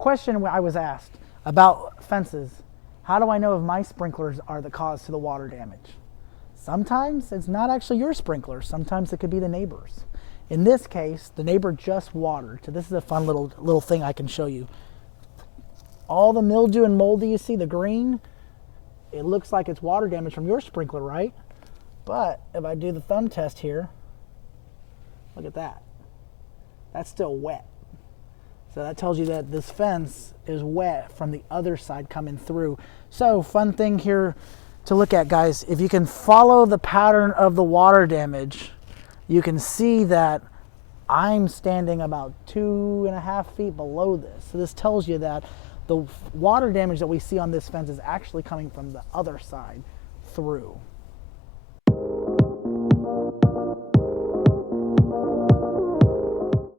question I was asked about fences. How do I know if my sprinklers are the cause to the water damage? Sometimes it's not actually your sprinkler. Sometimes it could be the neighbor's. In this case, the neighbor just watered. So this is a fun little thing I can show you. All the mildew and mold that you see, the green, it looks like it's water damage from your sprinkler, right? But if I do the thumb test here, look at that. That's still wet. So that tells you that this fence is wet from the other side coming through. So fun thing here to look at, guys, if you can follow the pattern of the water damage, you can see that I'm standing about 2.5 feet below this. So this tells you that the water damage that we see on this fence is actually coming from the other side through.